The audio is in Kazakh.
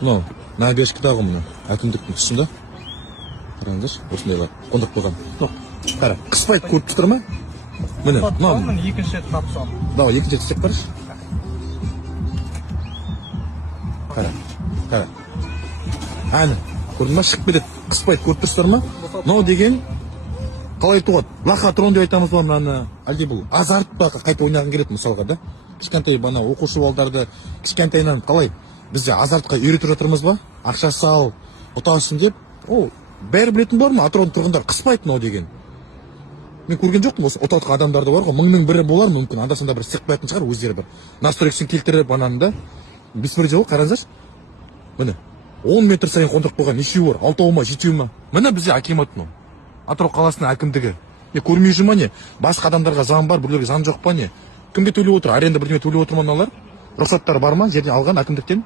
мынау набережкадағы мына әкімдіктің тұсында қараңыздаршы, осындайлар қондырып қойған. Қара, қыспайды, көріп тұр ма? Міне, мынау екінші рет тапсам. Мынау екінші рет істеп қарашы. Қара. Әні, көрдің ма, шығып кетеді. Қыспайды, көріп тұрсыздар ма? Мынау деген қалай туады? Лохотрон деп айтамыз ба мынаны? Әлде бұл азарт па қайта ойнағың келеді мысалға да? Кішкентай бана оқушы балдарды кішкентайынан қалай бізде азартқа үйретіп жатырмыз ба? Ақша сал, ұтасың деп. О, бәрі білетін бар ма? Атырау тұрғындар қыспайды мынау деген. Мен көрген жоқпын, осы ұтатқан адамдарды бар ғой, мыңның бірі болар мүмкін. Анда-санда бір сықпайтын шығар өздері бір. Настройкасын келтіріп ананы беспредел қараңыздаршы. Міне, 10 метр сайын қондырып қойған нешеу бар? 6 ма, 7 ма? Міне бізде акимат мынау. Атырау қаласының әкімдігі. Не көрмей жүр ма не? Басқа адамдарға заң бар, біреулерге заң жоқ па не? Кімге төлеп отыр? Аренда бірдеңе төлеп отыр ма мыналар? Рұқсаттары бар ма? Жерден алған әкімдіктен?